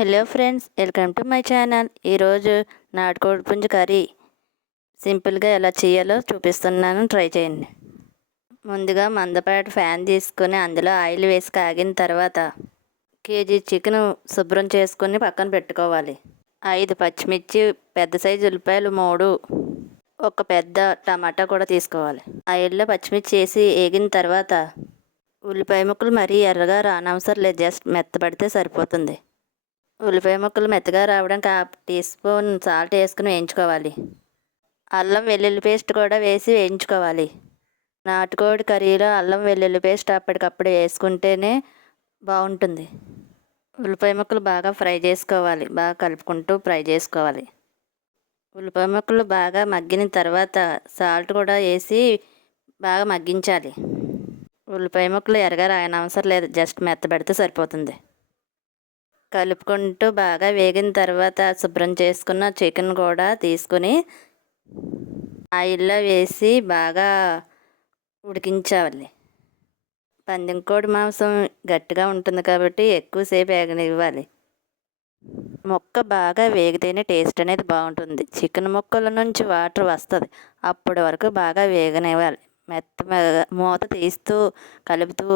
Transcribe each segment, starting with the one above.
Hello friends, welcome to my channel. ఈరోజు నాటుకోడి పుంజు కర్రీ సింపుల్గా ఎలా చేయాలో చూపిస్తున్నాను, ట్రై చేయండి. ముందుగా మందపాటి ఫ్యాన్ తీసుకొని అందులో ఆయిల్ వేసి కాగిన తర్వాత కేజీ చికెన్ శుభ్రం చేసుకొని పక్కన పెట్టుకోవాలి. 5 పచ్చిమిర్చి, పెద్ద సైజు ఉల్లిపాయలు 3, ఒక పెద్ద టమాటా కూడా తీసుకోవాలి. ఆయిల్లో పచ్చిమిర్చి వేసి వేగిన తర్వాత ఉల్లిపాయ ముక్కలు మరీ ఎర్రగా రానవసరం లేదు, జస్ట్ మెత్తబడితే సరిపోతుంది. ఉల్లిపాయ ముక్కలు మెత్తగా రావడానికి 1/2 టీ స్పూన్ సాల్ట్ వేసుకుని వేయించుకోవాలి. అల్లం వెల్లుల్లి పేస్ట్ కూడా వేసి వేయించుకోవాలి. నాటుకోడి కర్రీలో అల్లం వెల్లుల్లి పేస్ట్ అప్పటికప్పుడు వేసుకుంటేనే బాగుంటుంది. ఉల్లిపాయ ముక్కలు బాగా ఫ్రై చేసుకోవాలి, బాగా కలుపుకుంటూ ఫ్రై చేసుకోవాలి. ఉల్లిపాయ ముక్కలు బాగా మగ్గిన తర్వాత సాల్ట్ కూడా వేసి బాగా మగ్గించాలి. ఉల్లిపాయ ముక్కలు ఎర్రగా రాయనవసరం లేదు, జస్ట్ మెత్తబెడితే సరిపోతుంది. కలుపుకుంటూ బాగా వేగిన తర్వాత శుభ్రం చేసుకున్న చికెన్ కూడా తీసుకుని ఆయిల్లో వేసి బాగా ఉడికించాలి. పందెం కోడి మాంసం గట్టిగా ఉంటుంది కాబట్టి ఎక్కువసేపు వేగనివ్వాలి. ముక్క బాగా వేగితేనే టేస్ట్ అనేది బాగుంటుంది. చికెన్ ముక్కల నుంచి వాటర్ వస్తుంది, అప్పటి వరకు బాగా వేగనివ్వాలి. మెత్తగా మూత తీస్తూ కలుపుతూ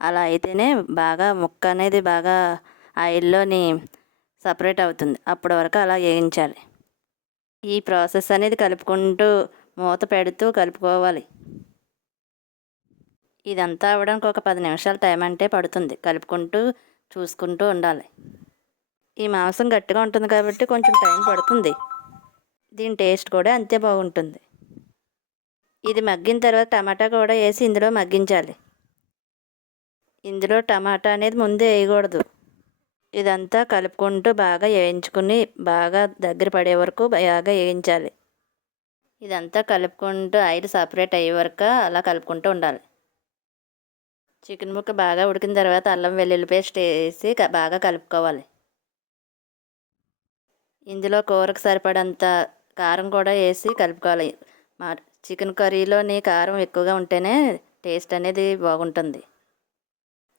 అలా అయితేనే బాగా ముక్క అనేది బాగా ఆయిల్లోని సపరేట్ అవుతుంది. అప్పటి వరకు అలా వేయించాలి. ఈ ప్రాసెస్ అనేది కలుపుకుంటూ మూత పెడుతూ కలుపుకోవాలి. ఇదంతా అవ్వడానికి ఒక 10 నిమిషాలు టైం అంటే పడుతుంది. కలుపుకుంటూ చూసుకుంటూ ఉండాలి. ఈ మాంసం గట్టిగా ఉంటుంది కాబట్టి కొంచెం టైం పడుతుంది. దీని టేస్ట్ కూడా అంతే బాగుంటుంది. ఇది మగ్గిన తర్వాత టమాటా కూడా వేసి ఇందులో మగ్గించాలి. ఇందులో టమాటా అనేది ముందే వేయకూడదు. ఇదంతా కలుపుకుంటూ బాగా వేయించుకుని బాగా దగ్గర పడే వరకు బాగా వేయించాలి. ఇదంతా కలుపుకుంటూ ఆయిల్ సపరేట్ అయ్యే వరకు అలా కలుపుకుంటూ ఉండాలి. చికెన్ ముక్క బాగా ఉడికిన తర్వాత అల్లం వెల్లుల్లి పేస్ట్ వేసి బాగా కలుపుకోవాలి. ఇందులో కూరకు సరిపడంత కారం కూడా వేసి కలుపుకోవాలి. మా చికెన్ కర్రీలోని కారం ఎక్కువగా ఉంటేనే టేస్ట్ అనేది బాగుంటుంది.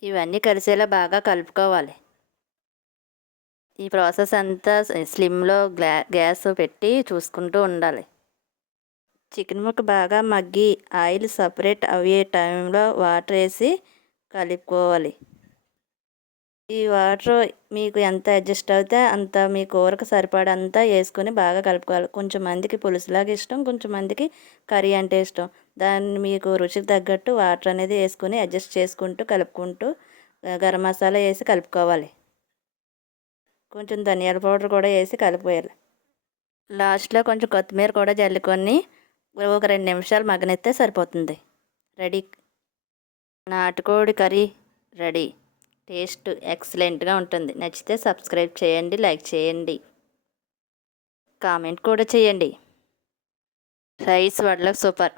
ఇవన్నీ కలిసేలా బాగా కలుపుకోవాలి. ఈ ప్రాసెస్ అంతా స్లిమ్లో గ్యాస్ పెట్టి చూసుకుంటూ ఉండాలి. చికెన్ ముక్క బాగా మగ్గి ఆయిల్ సపరేట్ అయ్యే టైంలో వాటర్ వేసి కలుపుకోవాలి. ఈ వాటర్ మీకు ఎంత అడ్జస్ట్ అవుతే అంత మీ కూరకు సరిపడంతా వేసుకొని బాగా కలుపుకోవాలి. కొంచెం మందికి పులుసులాగా ఇష్టం, కొంచెం మందికి కర్రీ అంటే ఇష్టం. దాన్ని మీకు రుచికి తగ్గట్టు వాటర్ అనేది వేసుకొని అడ్జస్ట్ చేసుకుంటూ కలుపుకుంటూ గరం మసాలా వేసి కలుపుకోవాలి. కొంచెం ధనియాల పౌడర్ కూడా వేసి కలిపేయాలి. లాస్ట్లో కొంచెం కొత్తిమీర కూడా జల్లుకొని ఒక 2 నిమిషాలు మగ్గనిస్తే సరిపోతుంది. రెడీ, నాటుకోడి కర్రీ రెడీ. టేస్ట్ ఎక్సలెంట్గా ఉంటుంది. నచ్చితే సబ్స్క్రైబ్ చేయండి, లైక్ చేయండి, కామెంట్ కూడా చేయండి. రైస్ వడలకు సూపర్.